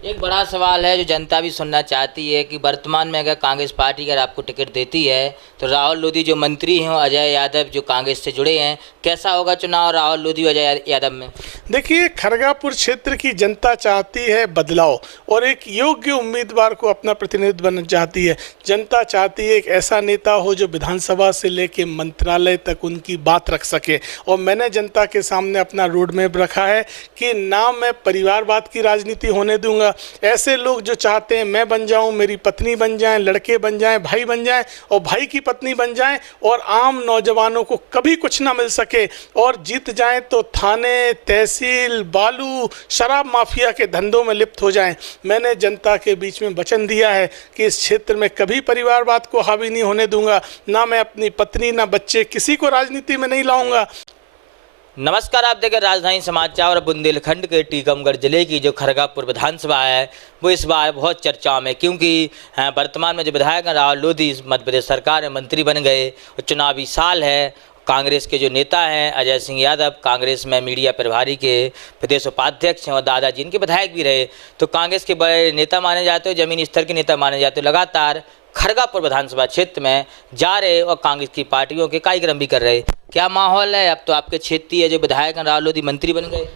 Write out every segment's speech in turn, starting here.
एक बड़ा सवाल है जो जनता भी सुनना चाहती है कि वर्तमान में अगर कांग्रेस पार्टी अगर आपको टिकट देती है तो राहुल लोधी जो मंत्री हैं अजय यादव जो कांग्रेस से जुड़े हैं, कैसा होगा चुनाव राहुल लोधी और अजय यादव में? देखिए, खरगापुर क्षेत्र की जनता चाहती है बदलाव और एक योग्य उम्मीदवार को अपना प्रतिनिधि बनना चाहती है। जनता चाहती है एक ऐसा नेता हो जो विधानसभा से लेकर मंत्रालय तक उनकी बात रख सके। और मैंने जनता के सामने अपना रोड मैप रखा है कि ना मैं परिवारवाद की राजनीति होने दूंगा। ऐसे लोग जो चाहते हैं मैं बन जाऊं, मेरी पत्नी बन जाए, लड़के बन जाएं, भाई बन जाएं और भाई की पत्नी बन जाएं और आम नौजवानों को कभी कुछ ना मिल सके और जीत जाएं तो थाने, तहसील, बालू, शराब माफिया के धंधों में लिप्त हो जाएं। मैंने जनता के बीच में वचन दिया है कि इस क्षेत्र में कभी परिवारवाद को हावी नहीं होने दूंगा। ना मैं अपनी पत्नी ना बच्चे किसी को राजनीति में नहीं लाऊंगा। नमस्कार, आप देखें राजधानी समाचार। और बुंदेलखंड के टीकमगढ़ जिले की जो खरगापुर विधानसभा है वो इस बार बहुत चर्चाओं में, क्योंकि वर्तमान में जो विधायक हैं राहुल लोधी मध्य प्रदेश सरकार में मंत्री बन गए और चुनावी साल है। कांग्रेस के जो नेता हैं अजय सिंह यादव कांग्रेस में मीडिया प्रभारी के प्रदेश उपाध्यक्ष हैं और दादाजी इनके विधायक भी रहे, तो कांग्रेस के बड़े नेता माने जाते हो, जमीनी स्तर के नेता माने जाते हो। लगातार खरगापुर विधानसभा क्षेत्र में जा रहे और कांग्रेस की पार्टियों के कार्यक्रम भी कर रहे। क्या माहौल है? अब तो आपके क्षेत्रीय जो विधायक हैं राहुल लोधी मंत्री बन गए।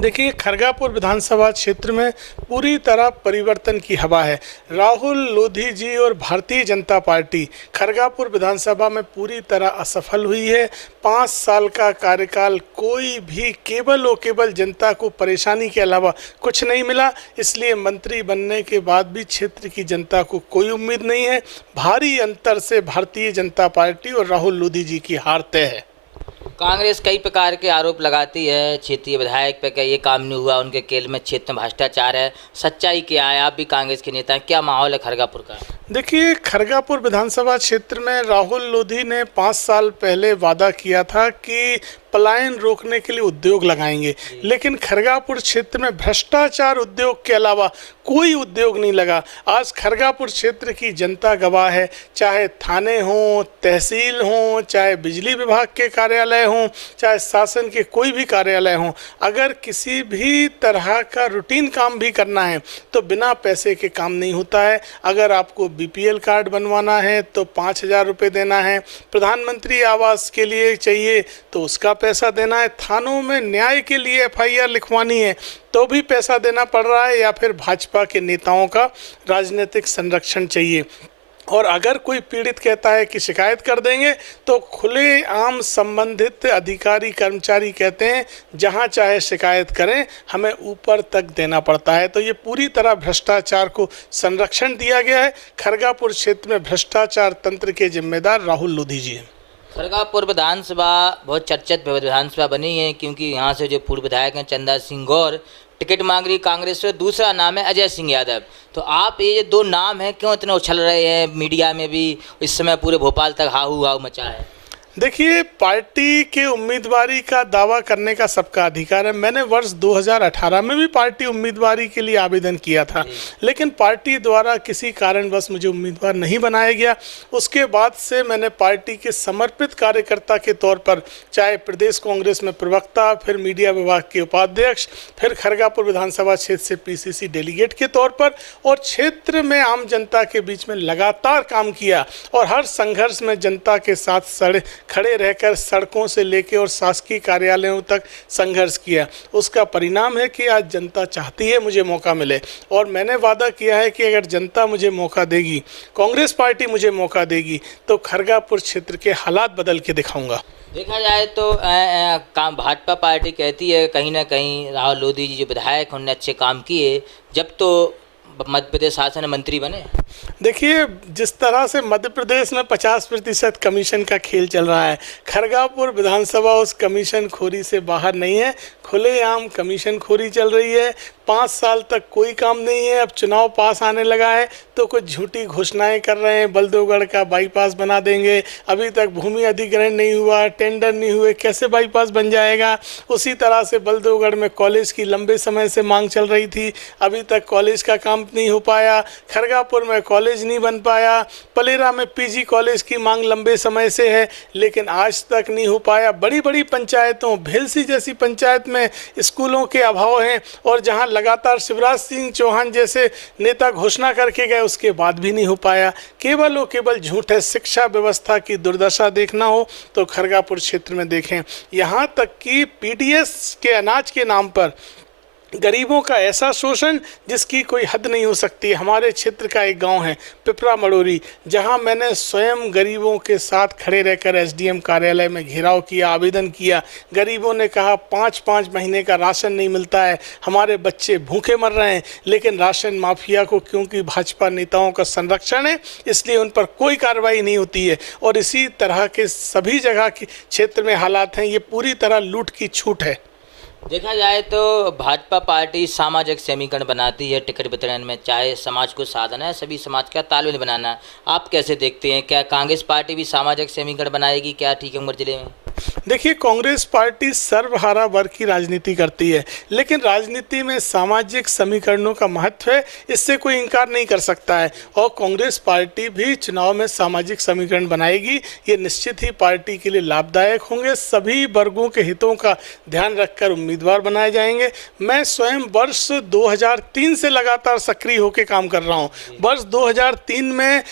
देखिए, खरगापुर विधानसभा क्षेत्र में पूरी तरह परिवर्तन की हवा है। राहुल लोधी जी और भारतीय जनता पार्टी खरगापुर विधानसभा में पूरी तरह असफल हुई है। 5 साल का कार्यकाल कोई भी केवल और केवल जनता को परेशानी के अलावा कुछ नहीं मिला। इसलिए मंत्री बनने के बाद भी क्षेत्र की जनता को कोई उम्मीद नहीं है। भारी अंतर से भारतीय जनता पार्टी और राहुल लोधी जी की हार तय है। कांग्रेस कई प्रकार के आरोप लगाती है क्षेत्रीय विधायक पे, क्या ये काम नहीं हुआ, उनके केल में क्षेत्र में भ्रष्टाचार है। सच्चाई क्या है? आप भी कांग्रेस के नेता हैं, क्या माहौल है खरगापुर का? देखिए, खरगापुर विधानसभा क्षेत्र में राहुल लोधी ने 5 साल पहले वादा किया था कि पलायन रोकने के लिए उद्योग लगाएंगे, लेकिन खरगापुर क्षेत्र में भ्रष्टाचार उद्योग के अलावा कोई उद्योग नहीं लगा। आज खरगापुर क्षेत्र की जनता गवाह है, चाहे थाने हों, तहसील हों, चाहे बिजली विभाग के कार्यालय हों, चाहे शासन के कोई भी कार्यालय हों, अगर किसी भी तरह का रूटीन काम भी करना है तो बिना पैसे के काम नहीं होता है। अगर आपको बीपीएल कार्ड बनवाना है तो 5,000 रुपये देना है, प्रधानमंत्री आवास के लिए चाहिए तो उसका पैसा देना है, थानों में न्याय के लिए एफआईआर लिखवानी है तो भी पैसा देना पड़ रहा है, या फिर भाजपा के नेताओं का राजनीतिक संरक्षण चाहिए। और अगर कोई पीड़ित कहता है कि शिकायत कर देंगे तो खुले आम संबंधित अधिकारी कर्मचारी कहते हैं जहां चाहे शिकायत करें, हमें ऊपर तक देना पड़ता है। तो ये पूरी तरह भ्रष्टाचार को संरक्षण दिया गया है। खरगापुर क्षेत्र में भ्रष्टाचार तंत्र के जिम्मेदार राहुल लोधी जी हैं। खरगापुर विधानसभा बहुत चर्चित विधानसभा बनी है, क्योंकि यहाँ से जो पूर्व विधायक हैं चंदा सिंह गौर टिकट मांग रही कांग्रेस से, दूसरा नाम है अजय सिंह यादव। तो आप ये दो नाम हैं क्यों इतने उछल रहे हैं? मीडिया में भी इस समय पूरे भोपाल तक हाहू हाउ मचा है। देखिए, पार्टी के उम्मीदवारी का दावा करने का सबका अधिकार है। मैंने वर्ष 2018 में भी पार्टी उम्मीदवारी के लिए आवेदन किया था, लेकिन पार्टी द्वारा किसी कारणवश मुझे उम्मीदवार नहीं बनाया गया। उसके बाद से मैंने पार्टी के समर्पित कार्यकर्ता के तौर पर, चाहे प्रदेश कांग्रेस में प्रवक्ता, फिर मीडिया विभाग के उपाध्यक्ष, फिर खरगापुर विधानसभा क्षेत्र से पीसीसी डेलीगेट के तौर पर, और क्षेत्र में आम जनता के बीच में लगातार काम किया और हर संघर्ष में जनता के साथ खड़े रहकर सड़कों से लेकर और शासकीय कार्यालयों तक संघर्ष किया। उसका परिणाम है कि आज जनता चाहती है मुझे मौका मिले, और मैंने वादा किया है कि अगर जनता मुझे मौका देगी, कांग्रेस पार्टी मुझे मौका देगी, तो खरगापुर क्षेत्र के हालात बदल के दिखाऊंगा। देखा जाए तो भाजपा पार्टी कहती है कहीं ना कहीं राहुल लोधी जी जो विधायक उन्होंने अच्छे काम किए जब तो मध्य प्रदेश शासन मंत्री बने। देखिए, जिस तरह से मध्य प्रदेश में 50% कमीशन का खेल चल रहा है, खरगापुर विधानसभा उस कमीशन खोरी से बाहर नहीं है। खुलेआम कमीशन खोरी चल रही है। 5 साल तक कोई काम नहीं है। अब चुनाव पास आने लगा है तो कुछ झूठी घोषणाएं कर रहे हैं, बलदेवगढ़ का बाईपास बना देंगे, अभी तक भूमि अधिग्रहण नहीं हुआ, टेंडर नहीं हुए, कैसे बाईपास बन जाएगा। उसी तरह से बलदेवगढ़ में कॉलेज की लंबे समय से मांग चल रही थी, अभी तक कॉलेज का काम पंप नहीं हो पाया, खरगापुर में कॉलेज नहीं बन पाया, पलेरा में पीजी कॉलेज की मांग लंबे समय से है लेकिन आज तक नहीं हो पाया। बड़ी बड़ी पंचायतों, भेलसी जैसी पंचायत में स्कूलों के अभाव हैं और जहां लगातार शिवराज सिंह चौहान जैसे नेता घोषणा करके गए उसके बाद भी नहीं हो पाया। केवल और केवल झूठ है। शिक्षा व्यवस्था की दुर्दशा देखना हो तो खरगापुर क्षेत्र में देखें। यहाँ तक कि पीडीएस के अनाज के नाम पर गरीबों का ऐसा शोषण जिसकी कोई हद नहीं हो सकती। हमारे क्षेत्र का एक गांव है पिपरा मड़ोरी, जहां मैंने स्वयं गरीबों के साथ खड़े रहकर एसडीएम कार्यालय में घेराव किया, आवेदन किया। गरीबों ने कहा 5-5 महीने का राशन नहीं मिलता है, हमारे बच्चे भूखे मर रहे हैं। लेकिन राशन माफिया को क्योंकि भाजपा नेताओं का संरक्षण है इसलिए उन पर कोई कार्रवाई नहीं होती है। और इसी तरह के सभी जगह के क्षेत्र में हालात हैं। ये पूरी तरह लूट की छूट है। देखा जाए तो भाजपा पार्टी सामाजिक समीकरण बनाती है टिकट वितरण में, चाहे समाज को साधना है, सभी समाज का तालमेल बनाना है। आप कैसे देखते हैं, क्या कांग्रेस पार्टी भी सामाजिक समीकरण बनाएगी क्या टीकमगढ़ जिले में? देखिए, कांग्रेस पार्टी सर्वहारा वर्ग की राजनीति करती है लेकिन राजनीति में सामाजिक समीकरणों का महत्व है, इससे कोई इनकार नहीं कर सकता है। और कांग्रेस पार्टी भी चुनाव में सामाजिक समीकरण बनाएगी। ये निश्चित ही पार्टी के लिए लाभदायक होंगे। सभी वर्गों के हितों का ध्यान रखकर उम्मीदवार बनाए जाएंगे। मैं स्वयं वर्ष 2003 से लगातार सक्रिय होकर काम कर रहा हूँ। वर्ष 2003 में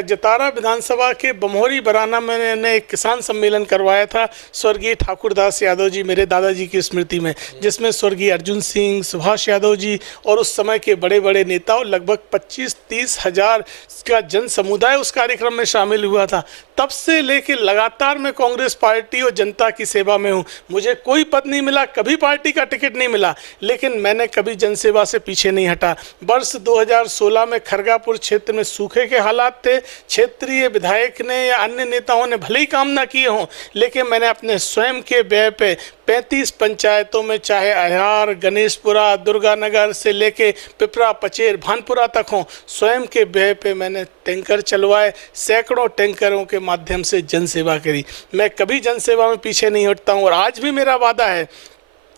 जतारा विधानसभा के बमोरी बराना में मैंने एक किसान सम्मेलन करवाया था स्वर्गीय ठाकुरदास यादव जी, मेरे दादाजी की स्मृति में, जिसमें स्वर्गीय अर्जुन सिंह, सुभाष यादव जी और उस समय के बड़े बड़े नेताओं लगभग 25-30 हज़ार का जन समुदाय उस कार्यक्रम में शामिल हुआ था। तब से लेकर लगातार मैं कांग्रेस पार्टी और जनता की सेवा में हूँ। मुझे कोई पद नहीं मिला, कभी पार्टी का टिकट नहीं मिला, लेकिन मैंने कभी जनसेवा से पीछे नहीं हटा। वर्ष 2016 में खरगापुर क्षेत्र में सूखे के हालात थे। क्षेत्रीय विधायक ने या अन्य नेताओं ने भले ही काम ना किए हों, लेकिन मैंने अपने स्वयं के व्यय पे 35 पंचायतों में, चाहे अहार, गणेशपुरा, दुर्गानगर से लेके पिपरा, पचेर, भानपुरा तक हों, स्वयं के व्यय पे मैंने टैंकर चलवाए। सैकड़ों टैंकरों के माध्यम से जनसेवा करी। मैं कभी जनसेवा में पीछे नहीं हटता हूँ और आज भी मेरा वादा है,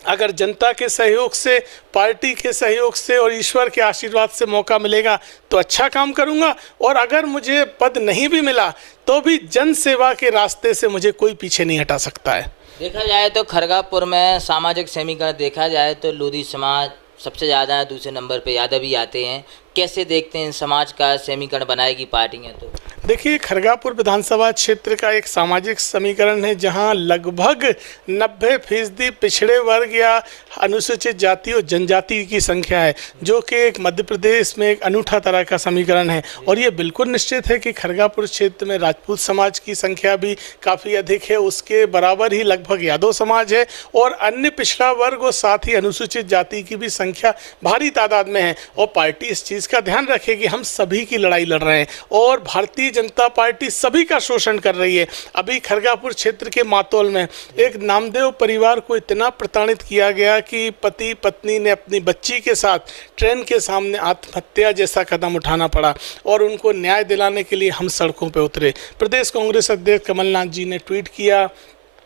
अगर जनता के सहयोग से, पार्टी के सहयोग से और ईश्वर के आशीर्वाद से मौका मिलेगा तो अच्छा काम करूंगा। और अगर मुझे पद नहीं भी मिला तो भी जन सेवा के रास्ते से मुझे कोई पीछे नहीं हटा सकता है। देखा जाए तो खरगापुर में सामाजिक समीकरण देखा जाए तो लोधी समाज सबसे ज़्यादा है, दूसरे नंबर पे यादव भी आते हैं। कैसे देखते हैं समाज का समीकरण बनाएगी पार्टियाँ? तो देखिए, खरगापुर विधानसभा क्षेत्र का एक सामाजिक समीकरण है जहां लगभग 90% पिछड़े वर्ग या अनुसूचित जाति और जनजाति की संख्या है, जो कि एक मध्य प्रदेश में एक अनूठा तरह का समीकरण है। और ये बिल्कुल निश्चित है कि खरगापुर क्षेत्र में राजपूत समाज की संख्या भी काफ़ी अधिक है, उसके बराबर ही लगभग यादव समाज है और अन्य पिछड़ा वर्ग और साथ ही अनुसूचित जाति की भी संख्या भारी तादाद में है। और पार्टी इस चीज़ का ध्यान रखे कि हम सभी की लड़ाई लड़ रहे हैं और भारतीय जनता पार्टी सभी का शोषण कर रही है। अभी खरगापुर क्षेत्र के मातोल में एक नामदेव परिवार को इतना प्रताड़ित किया गया कि पति पत्नी ने अपनी बच्ची के साथ ट्रेन के सामने आत्महत्या जैसा कदम उठाना पड़ा और उनको न्याय दिलाने के लिए हम सड़कों पर उतरे। प्रदेश कांग्रेस अध्यक्ष कमलनाथ जी ने ट्वीट किया,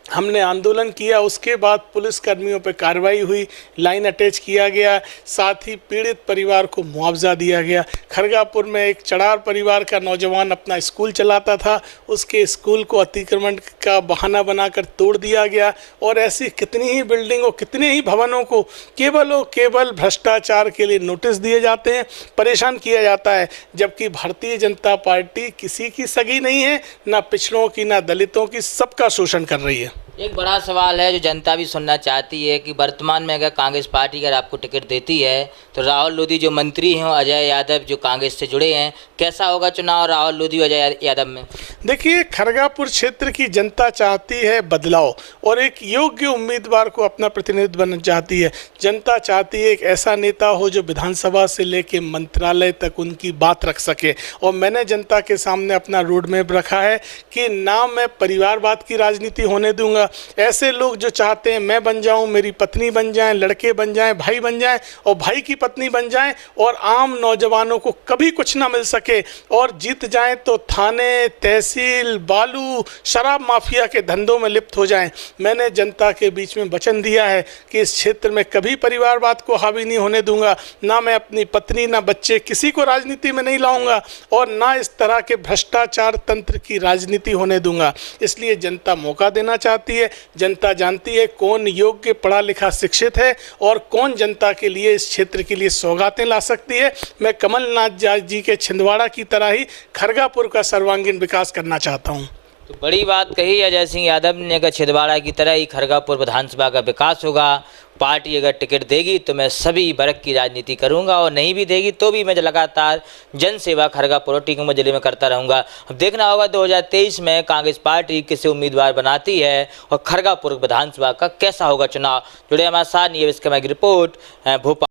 हमने आंदोलन किया, उसके बाद पुलिस कर्मियों पर कार्रवाई हुई, लाइन अटैच किया गया, साथ ही पीड़ित परिवार को मुआवजा दिया गया। खरगापुर में एक चड़ार परिवार का नौजवान अपना स्कूल चलाता था, उसके स्कूल को अतिक्रमण का बहाना बनाकर तोड़ दिया गया। और ऐसी कितनी ही बिल्डिंग और कितने ही भवनों को केवल और केवल भ्रष्टाचार के लिए नोटिस दिए जाते हैं, परेशान किया जाता है, जबकि भारतीय जनता पार्टी किसी की सगी नहीं है, ना पिछड़ों की ना दलितों की, सबका शोषण कर रही है। एक बड़ा सवाल है जो जनता भी सुनना चाहती है कि वर्तमान में अगर कांग्रेस पार्टी अगर आपको टिकट देती है तो राहुल लोधी जो मंत्री हैं, अजय यादव जो कांग्रेस से जुड़े हैं, कैसा होगा चुनाव राहुल लोधी अजय यादव में? देखिए, खरगापुर क्षेत्र की जनता चाहती है बदलाव और एक योग्य उम्मीदवार को अपना प्रतिनिधित्व बनना चाहती है। जनता चाहती है एक ऐसा नेता हो जो विधानसभा से लेकर मंत्रालय तक उनकी बात रख सके। और मैंने जनता के सामने अपना रोड मैप रखा है कि ना मैं परिवारवाद की राजनीति होने दूंगा, ऐसे लोग जो चाहते हैं मैं बन जाऊं, मेरी पत्नी बन जाए, लड़के बन जाएं, भाई बन जाएं और भाई की पत्नी बन जाएं और आम नौजवानों को कभी कुछ ना मिल सके और जीत जाएं तो थाने, तहसील, बालू, शराब माफिया के धंधों में लिप्त हो जाएं। मैंने जनता के बीच में वचन दिया है कि इस क्षेत्र में कभी परिवारवाद को हावी नहीं होने दूंगा, ना मैं अपनी पत्नी ना बच्चे किसी को राजनीति में नहीं लाऊंगा और ना इस तरह के भ्रष्टाचार तंत्र की राजनीति होने दूंगा। इसलिए जनता मौका देना चाहती है, जनता जानती है कौन योग्य, पढ़ा लिखा, शिक्षित है और कौन जनता के लिए, इस क्षेत्र के लिए सौगातें ला सकती है। मैं कमलनाथ जी के छिंदवाड़ा की तरह ही खरगापुर का सर्वांगीण विकास करना चाहता हूँ। तो बड़ी बात कही अजय सिंह यादव ने कि छिंदवाड़ा की तरह ही खरगापुर विधानसभा का विकास होगा। पार्टी अगर टिकट देगी तो मैं सभी वर्ग की राजनीति करूंगा और नहीं भी देगी तो भी मैं लगातार जन सेवा खरगापुर और टीकमगढ़ जिले में करता रहूंगा। अब देखना होगा 2023 में कांग्रेस पार्टी किसे उम्मीदवार बनाती है और खरगापुर विधानसभा का कैसा होगा चुनाव। जुड़े हमारे साथ, ये इसके रिपोर्ट भोपाल।